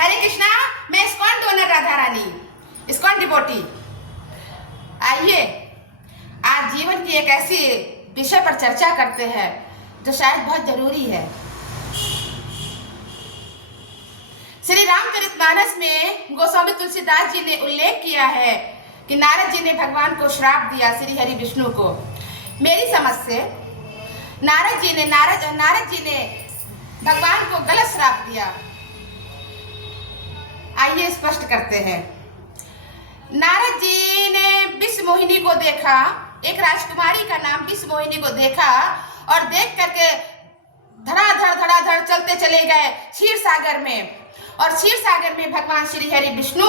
हरे कृष्णा। मैं ISKCON donor Radha Rani, ISKCON devotee. आइए आज जीवन की एक ऐसी विषय पर चर्चा करते हैं जो शायद बहुत जरूरी है। श्री रामचरितमानस में गोस्वामी तुलसीदास जी ने उल्लेख किया है कि नारद जी ने भगवान को श्राप दिया, श्री हरि विष्णु को। मेरी समझ से नारद जी ने भगवान को गलत श्राप दिया। आइए स्पष्ट करते हैं। नारद जी ने विश्व मोहिनी को देखा, एक राजकुमारी का नाम विश्व मोहिनी को देखा और देख करके धड़ाधड़ चलते चले गए क्षीर सागर में। और क्षीर सागर में भगवान श्री हरि विष्णु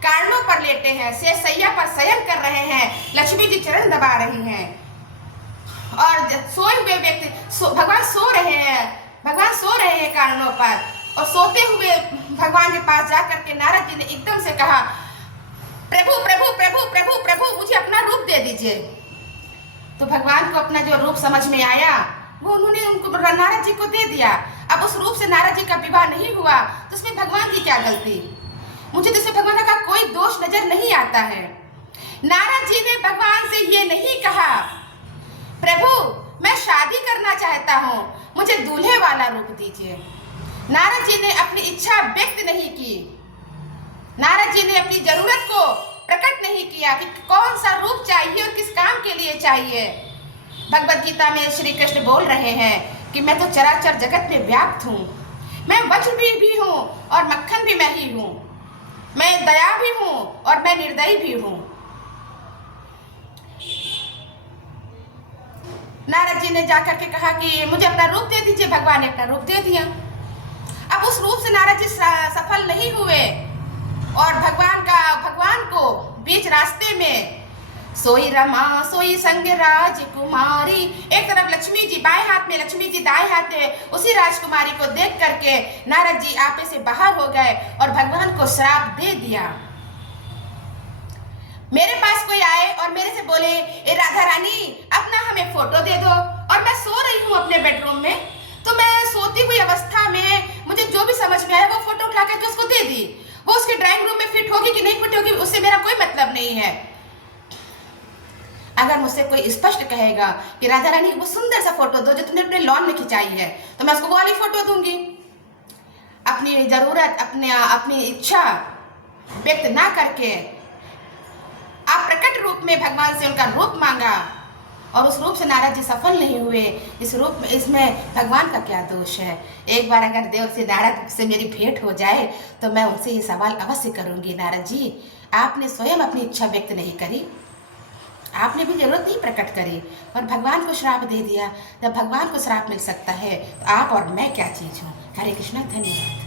कारणों पर लेटे हैं, शेष सैया पर शयन कर रहे हैं, लक्ष्मी जी चरण दबा रही हैं और सोए हुए व्यक्ति भगवान सो रहे हैं कारणों पर। और सोते हुए भगवान के पास जाकर के नारद जी ने एकदम से कहा, प्रभु प्रभु प्रभु प्रभु प्रभु मुझे अपना रूप दे दीजिए। तो भगवान को अपना जो रूप समझ में आया वो उन्होंने उनको नारद जी को दे दिया। अब उस रूप से नारद जी का विवाह नहीं हुआ तो उसमें भगवान की क्या गलती? मुझे तो इसमें भगवान का कोई दोष नजर नहीं आता है। नारद जी ने भगवान से ये नहीं कहा, प्रभु मैं शादी करना चाहता हूँ, मुझे दूल्हे वाला रूप दीजिए। नारद जी ने अपनी इच्छा व्यक्त नहीं की, नारद जी ने अपनी जरूरत को प्रकट नहीं किया कि कौन सा रूप चाहिए और किस काम के लिए चाहिए। भगवत गीता में श्री कृष्ण बोल रहे हैं कि मैं तो चराचर जगत में व्याप्त हूँ, मैं वज्र भी हूँ और मक्खन भी मैं ही हूँ, मैं दया भी हूँ और मैं निर्दयी भी हूँ। नारद जी ने जाकर के कहा कि मुझे अपना रूप दे दीजिए। भगवान ने अपना रूप दे दिया। अब उस रूप से नारद जी सफल नहीं हुए और भगवान को बीच रास्ते में सोई रमा सोई संग राजकुमारी, एक तरफ लक्ष्मी जी बाएं हाथ में, लक्ष्मी जी दाएं हाथ में, उसी राजकुमारी को देख करके नारद जी आपे से बाहर हो गए और भगवान को श्राप दे दिया। मेरे पास कोई आए और मेरे से बोले, ए राधा रानी अपना हमें फोटो दे दो, और मैं सो रही हूँ अपने बेडरूम में, तो मैं सोती हुई अवस्था में मुझे जो भी समझ में आया वो फोटो उठा करके उसको दे दी। वो उसके ड्राइंग रूम में फिट होगी कि नहीं फिट होगी उससे मेरा कोई मतलब नहीं है। अगर मुझसे कोई स्पष्ट कहेगा कि राधा रानी वो सुंदर सा फोटो दो जो तुमने अपने लॉन में खिंचाई है, तो मैं उसको वो वाली फोटो दूंगी। अपनी जरूरत अपनी इच्छा व्यक्त ना करके आप प्रकट रूप में भगवान से उनका रूप मांगा और उस रूप से नारद जी सफल नहीं हुए। इसमें भगवान का क्या दोष है? एक बार अगर देव से नारद से मेरी भेंट हो जाए तो मैं उनसे ये सवाल अवश्य करूंगी, नारद जी आपने स्वयं अपनी इच्छा व्यक्त नहीं करी, आपने भी जरूरत नहीं प्रकट करी और भगवान को श्राप दे दिया। जब भगवान को श्राप मिल सकता है तो आप और मैं क्या चीज़ हूँ? हरे कृष्णा, धन्यवाद।